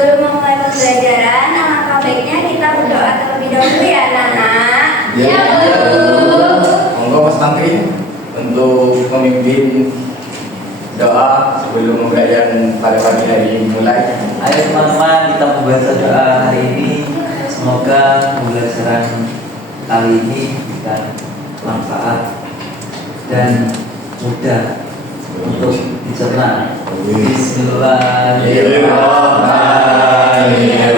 Sebelum memulai pembelajaran, alangkah baiknya kita berdoa terlebih dahulu ya, anak-anak. Ya, Bu. Monggo Mas Tantri untuk memimpin doa sebelum pembelajaran pada pagi hari mulai. Ayo teman-teman, kita membaca doa hari ini. Semoga pembelajaran kali ini bisa manfaat dan mudah untuk dicerna. Bismillahirrahmanirrahim.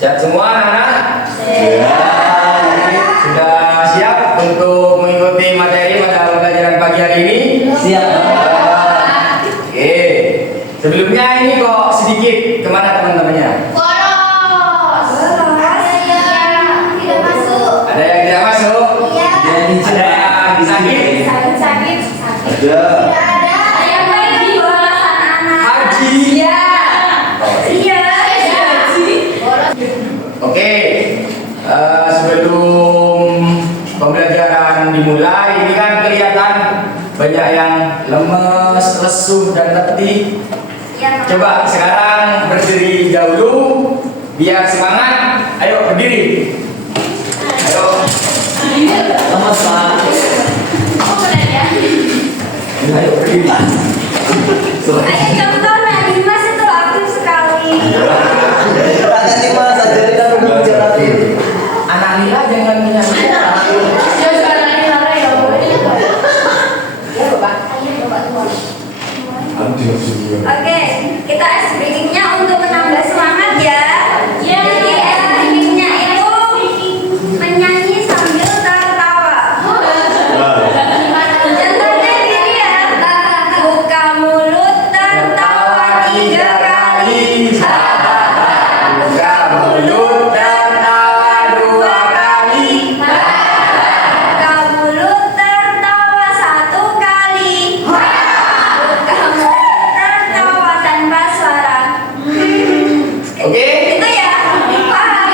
Siap semua anak-anak? Siap. Sudah siap untuk mengikuti materi pada pembelajaran pagi hari ini? Siap. Oke. Sebelumnya ini kok sedikit kemana teman-temannya? Boros. Tidak masuk. Ada yang tidak masuk? Iya. Ada yang sakit? Sakit. Ada. Tidak ada. Yang lagi borosan anak. Haji? Iya. Iya. Oke. Sebelum pembelajaran dimulai, ini kan kelihatan banyak yang lemes, lesu, dan letih. Iya. Coba sekarang berdiri dahulu biar semangat. Ayo berdiri. Ayo. Lemas Pak. Oh, benar ya. Ayo berdiri. Ayo contoh Nabi Mas itu aktif sekali. Ada nih Mas, ajarin aku bicarain. Anak Lila jangan menyanyi. Ya sekarang ini Lara ya boleh ya Pak. Ya Bapak. Ayo Bapak tua. Oke, kita ice breakingnya untuk menambah semangat ya. Jadi ice breakingnya itu menyanyi sambil tertawa. Contohnya gini ya. Buka mulut tertawa 3 kali. Buka mulut tertawa 2 kali. Buka mulut tertawa 1 kali. Buka mulut tertawa tanpa suara. Oke? Itu ya. Paham?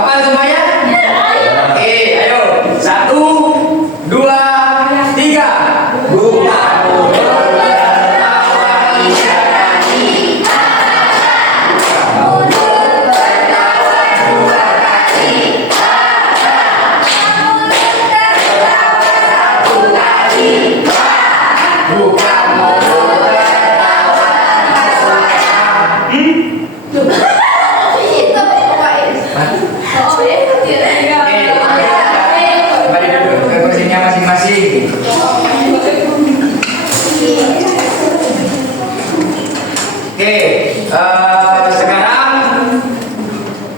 Apa semuanya? Oke, ayo. 1, 2, 3. Buka mulut tertawa 3 kali. Buka mulut tertawa tanpa suara. Kembali duduk ke kursinya masing-masing. Oke, sekarang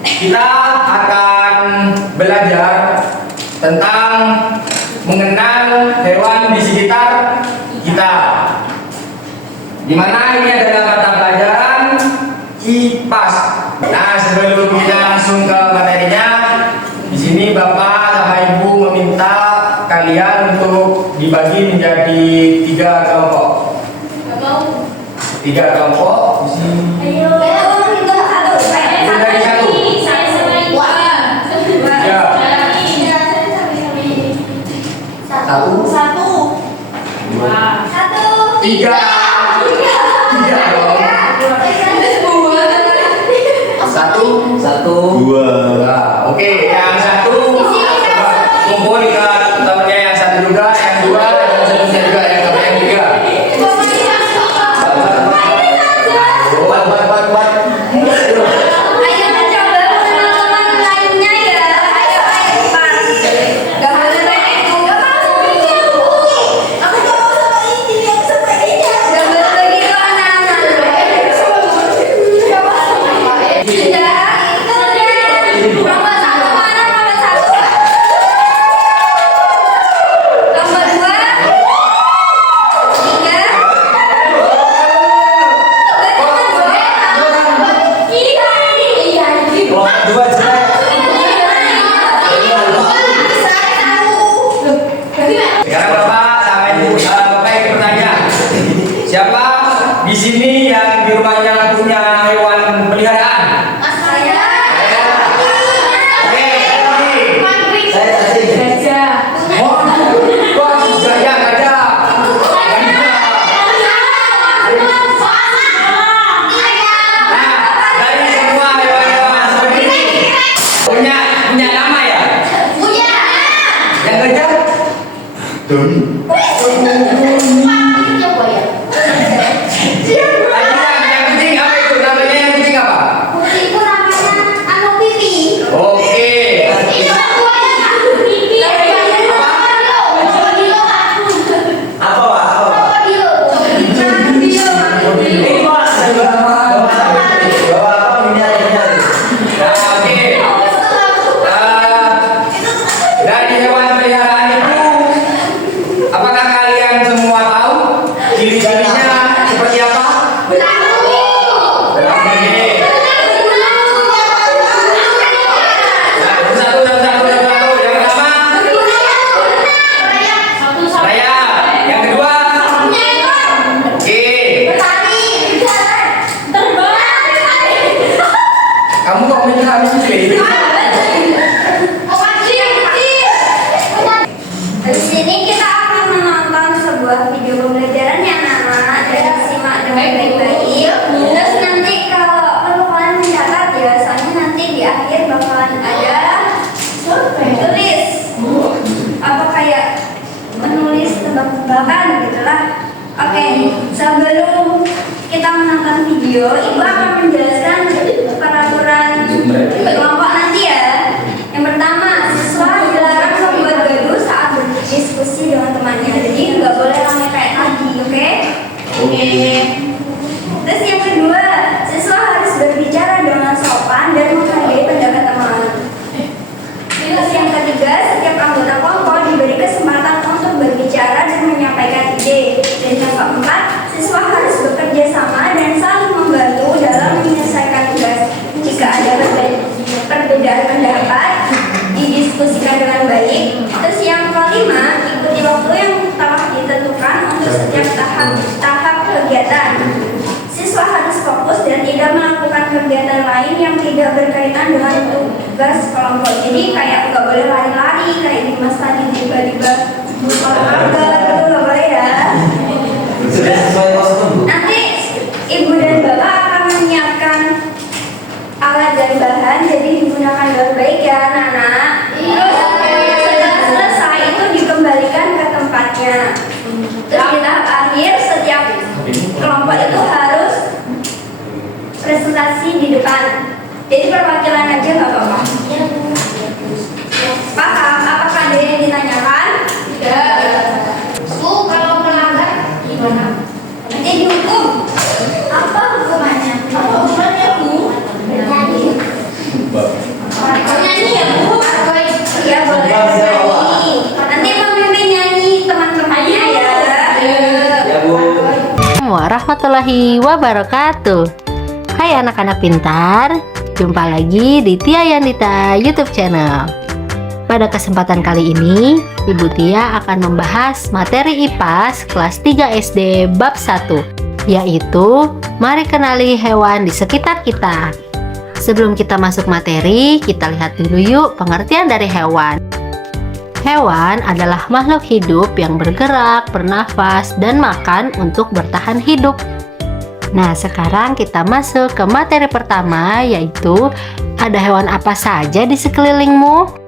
kita akan belajar tentang mengenal hewan di sekitar kita. Di mana ini adalah mata pelajaran IPAS. Nah, sebelum kita langsung ke materinya, di sini Bapak sama Ibu meminta kalian untuk dibagi menjadi 3 kelompok. 3 kelompok. Di sini. Satu. 3. 3 dong. 1, 2. Oke, yang 1 kumpul ke temannya yang 1 juga, yang 2 dan seterusnya juga yang 3. Ayo mencoba teman-teman lainnya ya. Ayo Pak. Gak boleh begitu. Aku mau sama ini, aku sama ini. Gak boleh begitu anak-anak. Sudah, itu dia. Nomor 1 mana punya nama ya? Punya. Yang gajah? Doni. Yang kucing apa itu? Namanya yang kucing apa? Kucing itu namanya anu pipi. Oke. Apa Pak? Apa Pak? Bawa apa? Minyak. Nah, oke. Dari hewan peliharaan itu, apakah kalian semua tahu ciri-cirinya seperti apa? Oke. Nah, satu. Yang pertama, raya. Yang kedua, oke. Kamu kok mikir habis sih? Di sini kita akan menonton sebuah video pembelajaran yang nama dan simak dengan baik-baik. Terus nanti kalau perlu kalian mencatat ya, soalnya nanti di akhir bakalan ada tulis apa kayak menulis tebak-tebakan gitulah. Oke, sebelum kita menonton video, ibu akan menjelaskan peraturan kelompok nanti ya. Yang pertama, siswa dilarang membuat gaduh saat berdiskusi dengan temannya. Jadi nggak boleh ramai kayak tadi, oke? Terus yang kedua, siswa harus berbicara dengan sopan dan menghargai pendapat teman. Terus yang ketiga, setiap anggota kelompok diberi kesempatan untuk berbicara dan menyampaikan ide. Dan yang keempat, siswa harus bekerja sama dan saling membantu dalam menyelesaikan tugas. Jika ada perbedaan pendapat, didiskusikan dengan baik. Terus yang kelima, ikuti waktu yang telah ditentukan untuk setiap tahap kegiatan. Siswa harus fokus dan tidak melakukan kegiatan lain yang tidak berkaitan dengan tugas kelompok. Jadi kayak nggak boleh lari-lari kayak di Mas tadi tiba-tiba olahraga gitu nggak boleh ya. Nanti ibu dan bapak akan menyiapkan alat dan bahan, jadi digunakan dengan baik ya anak-anak. Terus setelah selesai itu dikembalikan ke tempatnya. Terus di tahap akhir setiap kelompok itu harus presentasi di depan. Jadi perwakilan aja nggak apa-apa. Paham? Apakah ada yang ditanyakan? Tidak. Bu, kalau melanggar gimana? Nanti dihukum. Apa hukumannya? Apa hukumannya Bu? Bernyanyi. Nyanyi ya Bu? Iya boleh nyanyi. Nanti memimpin nyanyi teman-temannya ya. Ya Bu. Warahmatullahi wabarakatuh. Hai anak-anak pintar, jumpa lagi di Tia Yandita YouTube channel. Pada kesempatan kali ini, Ibu Tia akan membahas materi IPAS kelas 3 SD bab 1, yaitu mari kenali hewan di sekitar kita. Sebelum kita masuk materi, kita lihat dulu yuk pengertian dari hewan. Hewan adalah makhluk hidup yang bergerak, bernafas, dan makan untuk bertahan hidup. Nah, sekarang kita masuk ke materi pertama, yaitu ada hewan apa saja di sekelilingmu?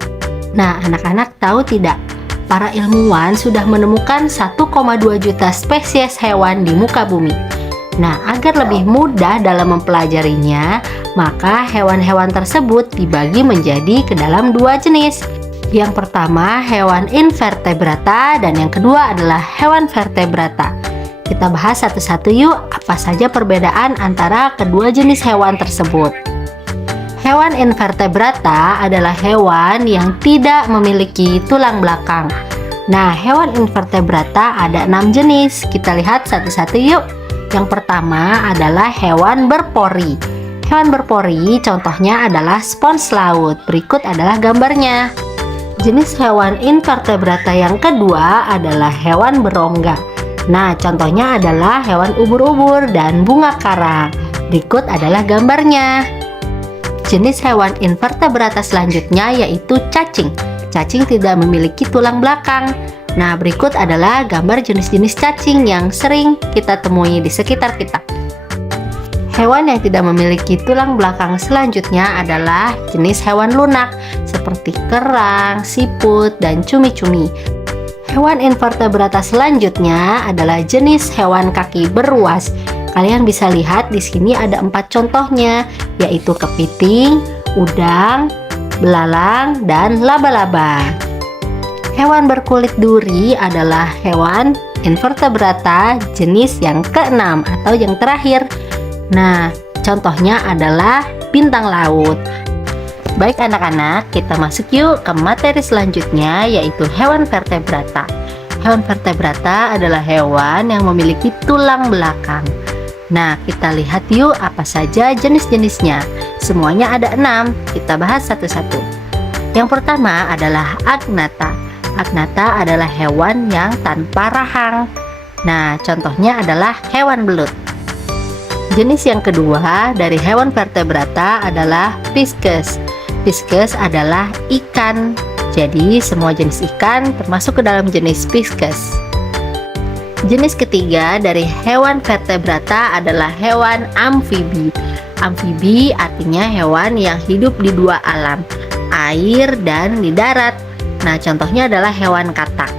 Nah, anak-anak tahu tidak? Para ilmuwan sudah menemukan 1,2 juta spesies hewan di muka bumi. Nah, agar lebih mudah dalam mempelajarinya, maka hewan-hewan tersebut dibagi menjadi ke dalam dua jenis. Yang pertama, hewan invertebrata, dan yang kedua adalah hewan vertebrata. Kita bahas satu-satu yuk, apa saja perbedaan antara kedua jenis hewan tersebut. Hewan invertebrata adalah hewan yang tidak memiliki tulang belakang. Nah, hewan invertebrata ada 6 jenis. Kita lihat satu-satu yuk. Yang pertama adalah hewan berpori. Hewan berpori contohnya adalah spons laut. Berikut adalah gambarnya. Jenis hewan invertebrata yang kedua adalah hewan berongga. Nah, contohnya adalah hewan ubur-ubur dan bunga karang. Berikut adalah gambarnya. Jenis hewan invertebrata selanjutnya yaitu cacing. Cacing tidak memiliki tulang belakang. Nah, berikut adalah gambar jenis-jenis cacing yang sering kita temui di sekitar kita. Hewan yang tidak memiliki tulang belakang selanjutnya adalah jenis hewan lunak seperti kerang, siput, dan cumi-cumi. Hewan invertebrata selanjutnya adalah jenis hewan kaki beruas. Kalian bisa lihat di sini ada 4 contohnya, yaitu kepiting, udang, belalang, dan laba-laba. Hewan berkulit duri adalah hewan invertebrata jenis yang keenam atau yang terakhir. Nah, contohnya adalah bintang laut. Baik anak-anak, kita masuk yuk ke materi selanjutnya, yaitu hewan vertebrata. Hewan vertebrata adalah hewan yang memiliki tulang belakang. Nah, kita lihat yuk apa saja jenis-jenisnya. Semuanya ada 6, kita bahas satu-satu. Yang pertama adalah agnatha. Agnatha adalah hewan yang tanpa rahang. Nah, contohnya adalah hewan belut. Jenis yang kedua dari hewan vertebrata adalah pisces. Pisces adalah ikan. Jadi semua jenis ikan termasuk ke dalam jenis pisces. Jenis ketiga dari hewan vertebrata adalah hewan amfibi. Amfibi artinya hewan yang hidup di 2 alam, air dan di darat. Nah, contohnya adalah hewan katak.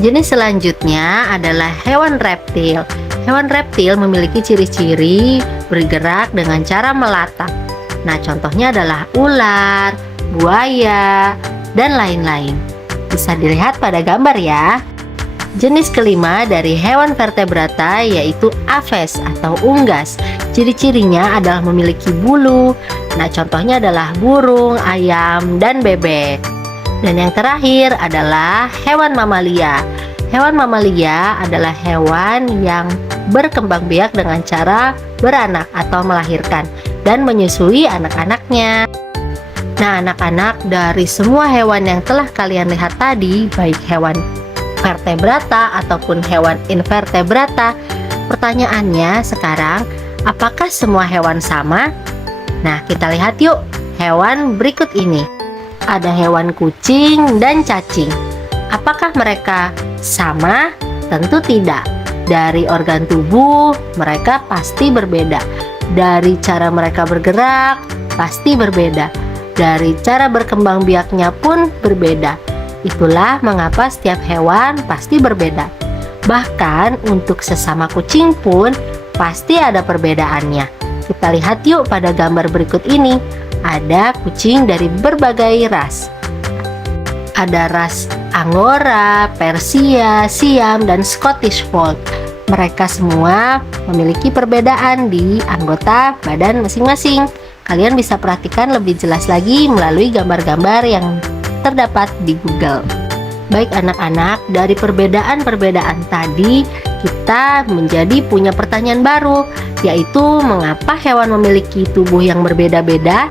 Jenis selanjutnya adalah hewan reptil. Hewan reptil memiliki ciri-ciri bergerak dengan cara melata. Nah, contohnya adalah ular, buaya, dan lain-lain. Bisa dilihat pada gambar ya. Jenis kelima dari hewan vertebrata yaitu aves atau unggas. Ciri-cirinya adalah memiliki bulu. Nah, contohnya adalah burung, ayam, dan bebek. Dan yang terakhir adalah hewan mamalia. Hewan mamalia adalah hewan yang berkembang biak dengan cara beranak atau melahirkan dan menyusui anak-anaknya. Nah, anak-anak, dari semua hewan yang telah kalian lihat tadi, baik hewan vertebrata ataupun hewan invertebrata, pertanyaannya sekarang, apakah semua hewan sama? Nah, kita lihat yuk hewan berikut ini. Ada hewan kucing dan cacing. Apakah mereka sama? Tentu tidak. Dari organ tubuh, mereka pasti berbeda. Dari cara mereka bergerak, pasti berbeda. Dari cara berkembang biaknya pun berbeda. Itulah mengapa setiap hewan pasti berbeda. Bahkan untuk sesama kucing pun pasti ada perbedaannya. Kita lihat yuk pada gambar berikut ini. Ada kucing dari berbagai ras. Ada ras Angora, Persia, Siam, dan Scottish Fold. Mereka semua memiliki perbedaan di anggota badan masing-masing. Kalian bisa perhatikan lebih jelas lagi melalui gambar-gambar yang terdapat di Google. Baik anak-anak, dari perbedaan-perbedaan tadi kita menjadi punya pertanyaan baru, yaitu mengapa hewan memiliki tubuh yang berbeda-beda?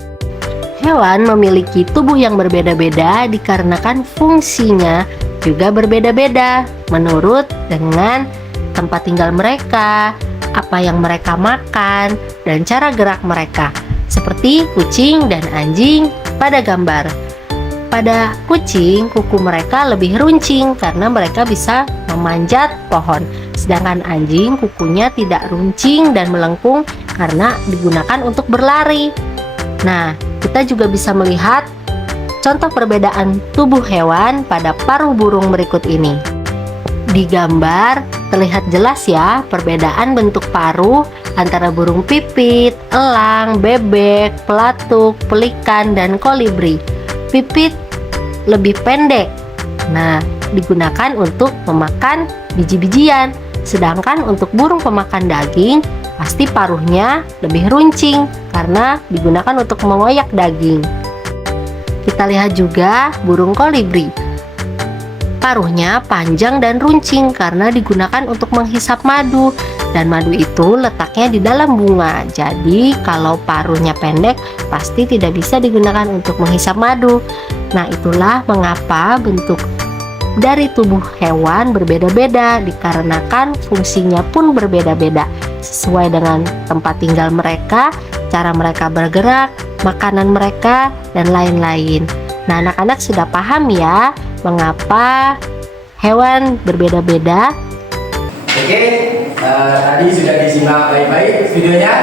Hewan memiliki tubuh yang berbeda-beda dikarenakan fungsinya juga berbeda-beda menurut dengan tempat tinggal mereka, apa yang mereka makan, dan cara gerak mereka. Seperti kucing dan anjing pada gambar. Pada kucing, kuku mereka lebih runcing karena mereka bisa memanjat pohon. Sedangkan anjing kukunya tidak runcing dan melengkung karena digunakan untuk berlari. Nah, kita juga bisa melihat contoh perbedaan tubuh hewan pada paruh burung berikut ini. Di gambar terlihat jelas ya perbedaan bentuk paruh antara burung pipit, elang, bebek, pelatuk, pelikan, dan kolibri. Pipit lebih pendek. Nah, digunakan untuk memakan biji-bijian. Sedangkan untuk burung pemakan daging, pasti paruhnya lebih runcing karena digunakan untuk mengoyak daging. Kita lihat juga burung kolibri. Paruhnya panjang dan runcing karena digunakan untuk menghisap madu, dan madu itu letaknya di dalam bunga. Jadi kalau paruhnya pendek pasti tidak bisa digunakan untuk menghisap madu. Nah, itulah mengapa bentuk dari tubuh hewan berbeda-beda dikarenakan fungsinya pun berbeda-beda sesuai dengan tempat tinggal mereka, cara mereka bergerak, makanan mereka, dan lain-lain. Nah, anak-anak sudah paham ya mengapa hewan berbeda-beda? Oke, tadi sudah disimak baik-baik videonya.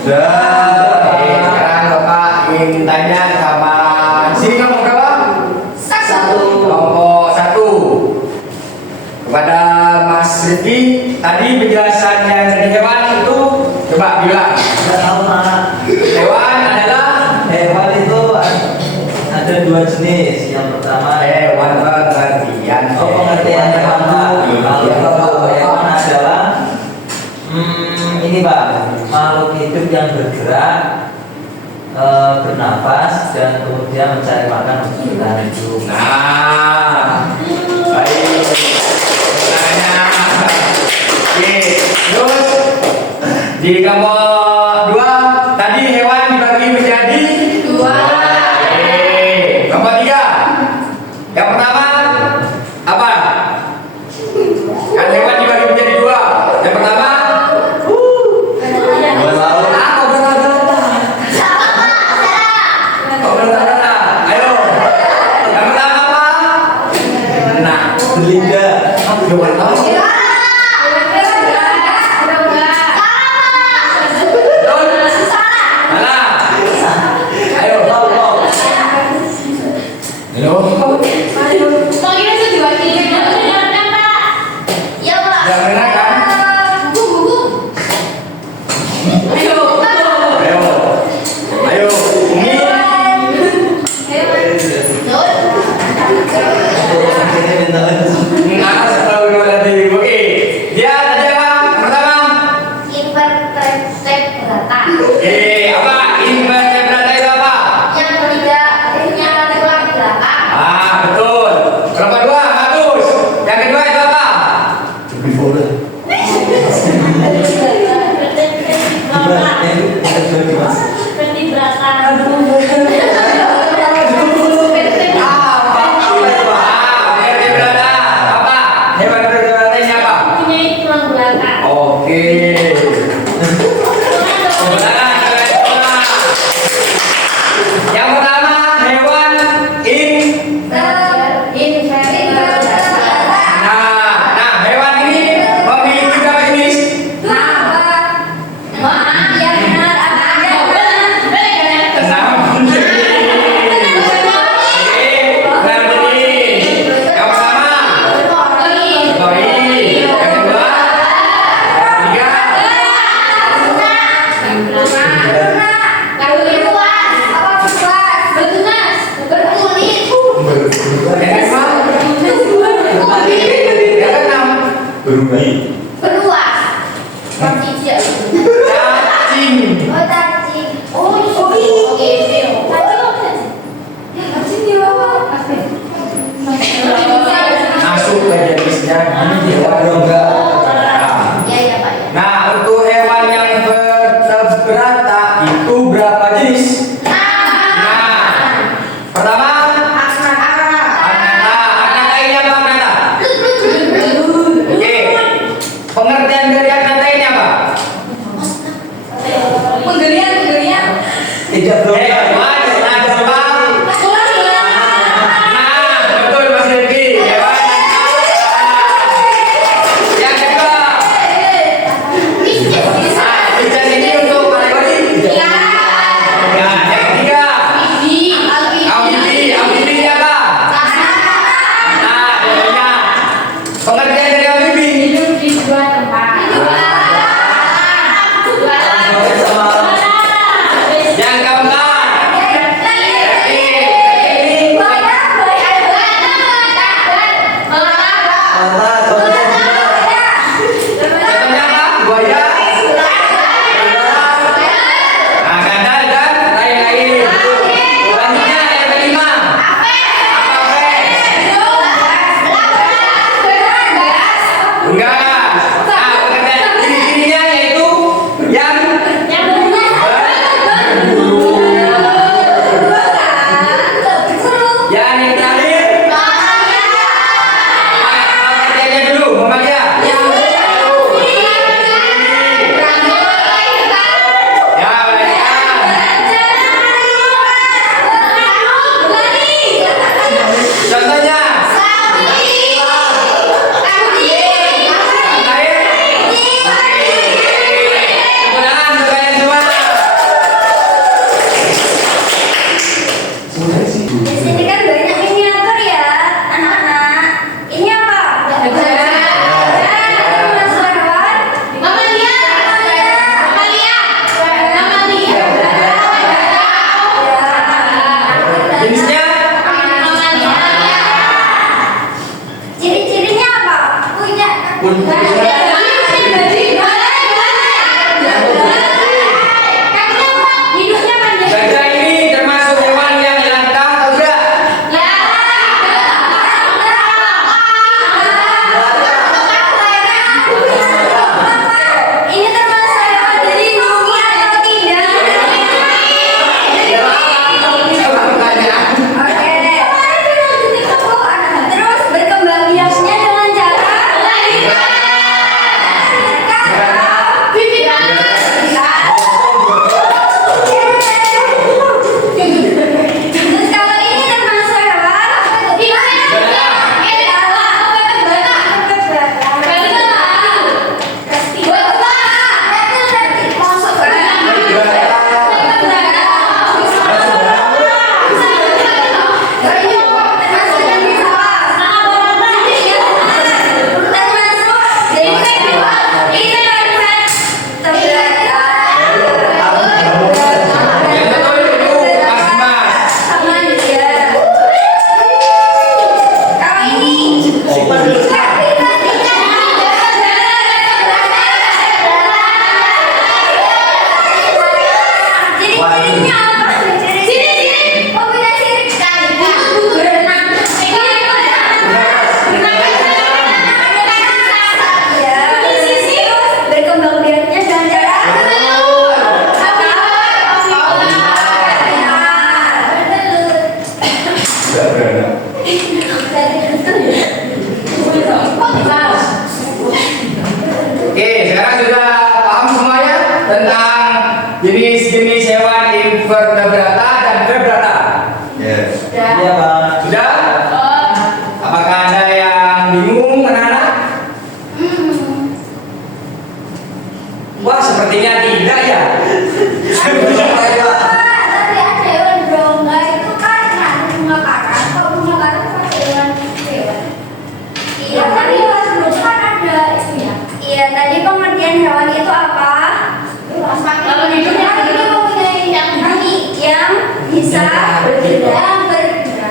Sudah. Oke, sekarang Bapak ingin tanya sama sini kelompok berapa? Kelompok 1. Kepada Mas Rifki, tadi penjelasannya dari hewan itu coba bilang. Tidak tahu Mak. Hewan adalah Hewan itu ada dua jenis. Yang pertama hewan pengertian. pengertian pertama. Kalau hewan adalah ini Pak, makhluk hidup yang bergerak, bernafas dan kemudian mencari makan untuk bertahan hidup. Nah, baik. Pertanyaannya, oke. Terus di kelompok 2 tadi hewan dibagi menjadi 2. Oke. Kelompok 3. Yang pertama apa? Kan hewan dibagi menjadi 2. Yang pertama Hewan laut. Bertanda. Ayo. Yang pertama apa? Nah, Berlidah. hewan laut. Mana? Ayo. Halo. Yang benar kan? Ayo. Ayo. Ini anak selalu berlatih. Oke. Dia tadi apa? Pertama. Oke. Apa? Invertebrata itu apa? Ah, betul. Kelompok 2 bagus. Yang kedua itu apa? Vertebrata. Apa? Hewan vertebrata ini apa? Oke. Yang pertama hewan nah hewan ini memiliki berapa jenis? Enam jenis. Oke, 6 jenis. Yang pertama koi. Yang kedua tiga. Yang kelima. Yang keenam cacing. Masuk ke jenisnya Rongga. Nah, untuk hewan yang vertebrata itu berapa jenis? Nah, pertama agnatha ini apa agnatha? Oke. Pengertian dari agnatha ini apa? Tidak berongga. Hewan tanpa. Nah, betul Mas Rifki. Hewan tanpa. Yang Bisa beranak. Oke, sekarang sudah paham semuanya tentang jenis-jenis hewan invertebrata dan vertebrata. Yes. Iya, Bang. Sudah? Apakah ada yang bingung, anak-anak? Wah, sepertinya tidak ya. Tapi ada hewan berongga itu kan bunga karang. Kalau bunga karang kan hewan. Iya, tapi sebelumnya kan ada istinya. Iya, tadi pengertian hewan itu apa? Kalau hidupnya ini mempunyai yang bisa bergerak,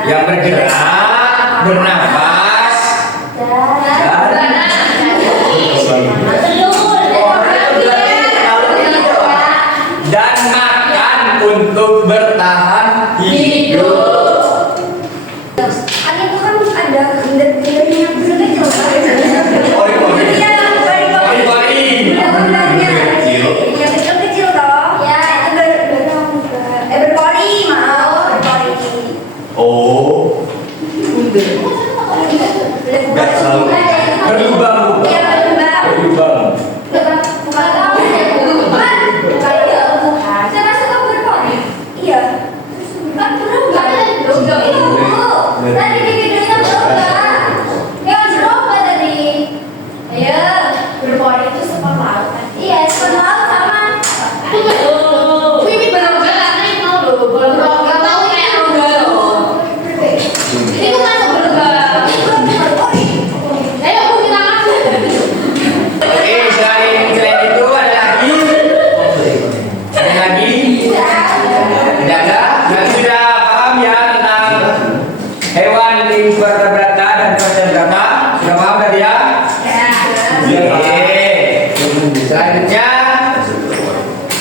Yang bergerak, bernafas, dan makan untuk bertahan hidup. kan itu kan ada gender-gendernya kecil Ori-ori. iya Ori-ori. benar-benarnya yang kecil-kecil toh ya itu berpori berpori Oh, Nggak selalu. berlubang. iya berlubang Berlubang. saya suka berpori iya kan berubah tadi di videonya berubah ya berubah tadi ayo berpori itu sepak laut iya sepak laut sama ini berubah karena ini mau loh berubah tahu kayak berubah loh ini kan masuk berubah ayo aku bilang aku Oke, selain itu ada lagi? Ada lagi? Tidak ada? Berarti sudah paham ya tentang hewan invertebrata dan vertebrata? Sudah paham tadi ya? Oke. Selanjutnya,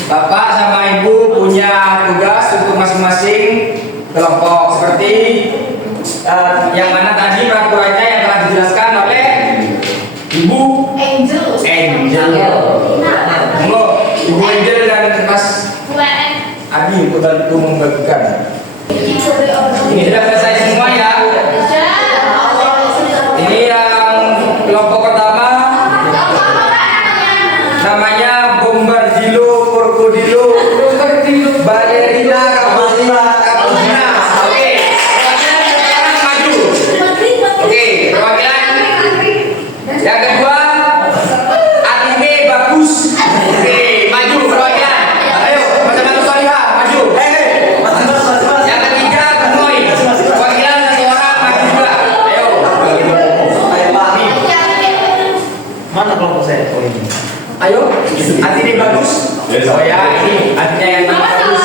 Bapak sama Ibu punya tugas untuk masing-masing kelompok seperti yang mana tadi peraturannya yang telah dijelaskan oleh Ibu Angel Monggo, Ibu Angel dan Mas Adi untuk bantu membagikan. Ini sudah selesai semua ya. Ini yang kelompok pertama namanya Bombardilo Crocodilo Ballerina Cappuccina. Oke, sekarang maju. Oke, perwakilan yang kedua Atine Bagus. Oke, maju perwakilan. Ayo, teman-teman Solihah, maju. Yang ketiga Gemoy. Perwakilan satu orang maju juga. Ayo. Mana kelompok saya? Oh ini. Ayo, Atine Bagus. Oh ya, ini artinya yang bagus.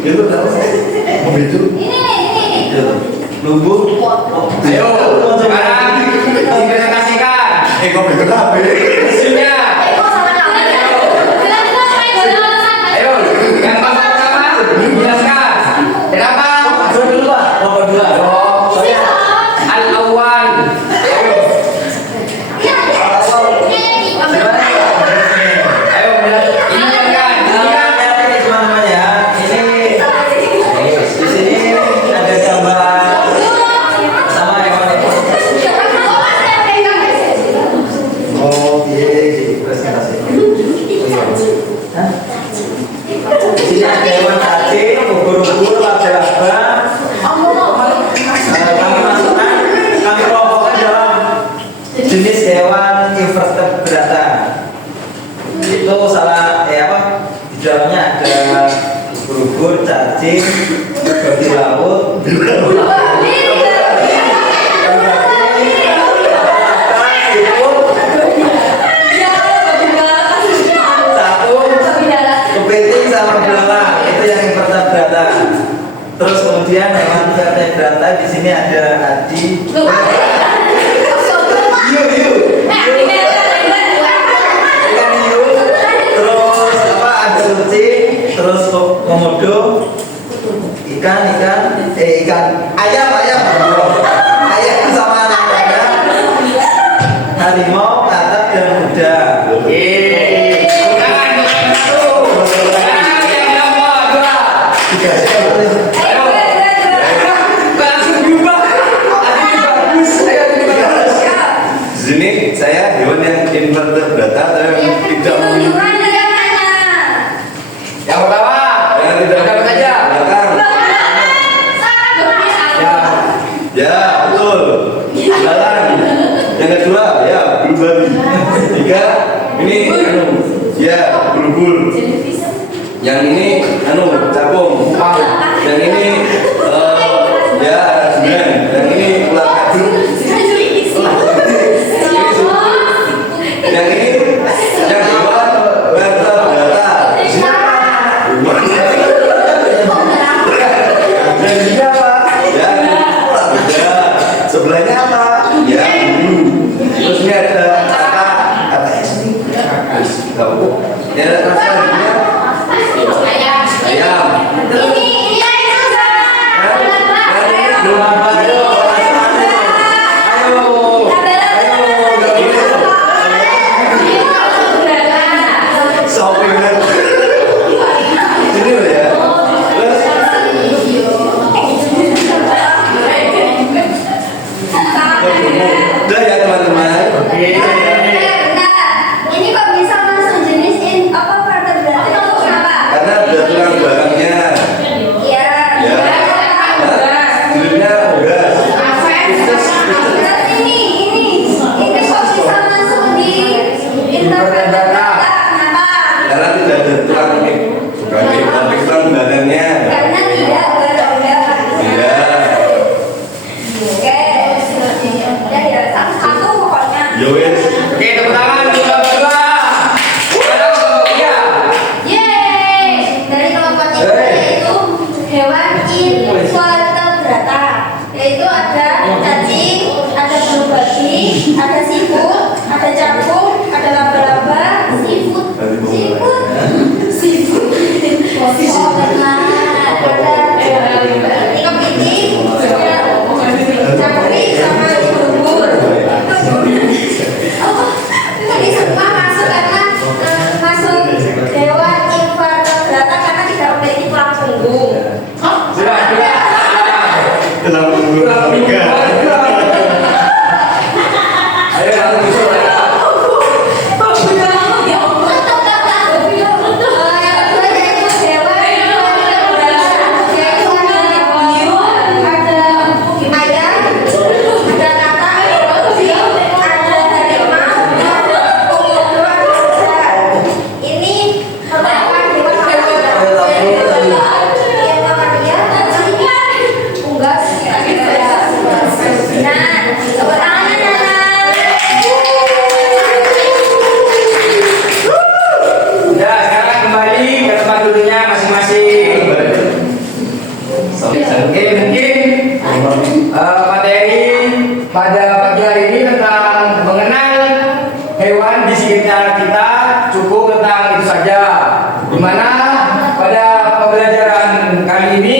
Itu berapa saya? Mobil itu. ini Lugu. Ayo, sekarang dipresentasikan. Kok berikut HP? Hasilnya. Ayo, yang kelompok pertama jelaskan. Kenapa? Dua dulu Pak. Kelompok dua. Soalnya Al-Awwal. Ayo, ayo, ini kan. ini teman-teman ya. Ini di sini ada gambar sama hewan itu. Oh, iya, presentasi. Hah? Di sini ada hewan cacing, ubur-ubur, laba-laba. Kami masukkan, kami kelompokkan dalam jenis hewan invertebrata. Itu salah apa? Di dalamnya ada ubur-ubur, cacing, babi laut, kepiting sama belalang. Itu yang invertebrata. Terus kemudian hewan vertebrata di sini ada Adi. Ikan hiu, terus apa ada kucing, terus komodo, ikan ayam sama anak-anak, harimau, katak dan kuda. Oke. Tangan satu. Sekarang yang nomor dua. Ayo. Langsung berubah. Ini bagus. Ayo ini bagus. Di sini saya hewan yang invertebrata atau yang tidak memiliki. Yang pertama, Yang tidak dapat saja. belakang. Ya, betul. Jalan. Yang kedua, ya, bulu babi. Tiga, ini anu, ya, bulu. Yang ini anu, capung. Yang ini ya, durian. Yang ini ular kadu. Yang ini yang kedua vertebrata. Dan ini apa? Ya, ya. Sebelahnya apa? Ya, bulu. Terus ini ada kata ini. Tahu? Ya, ada kata selanjutnya. Ayam. Belum apa? Ayo. Shopping kan? Ini loh ya. Terus udah ya teman-teman. Ini kok bisa masuk jenis apa vertebrata itu kenapa? Karena ada tulang belakangnya. Iya. Ya. Judulnya unggas. Terus ini kok bisa masuk di vertebrata kenapa? Karena tidak ada tulang ini. Bukan ini tulang belakangnya. Karena tidak bergerak. Iya. Oke. Ya satu pokoknya. Yo wes. Oke, tepuk tangan untuk yang kedua. Ayo, iya. Yeay! Dari kelompok itu yaitu hewan invertebrata, yaitu ada cacing, ada bulu babi, ada siput, ada capung, ada laba-laba, siput, ada kepiting, capri sama ubur. Ini semua masuk karena masuk hewan invertebrata karena tidak memiliki tulang punggung. Sudah. Tulang punggung tiga. Ayo langsung besok ya. Ya, sekarang kembali ke tempat duduknya masing-masing. Oke, mungkin materi pada pagi hari ini tentang mengenal hewan di sekitar kita cukup tentang itu saja. Dimana pada pembelajaran kali ini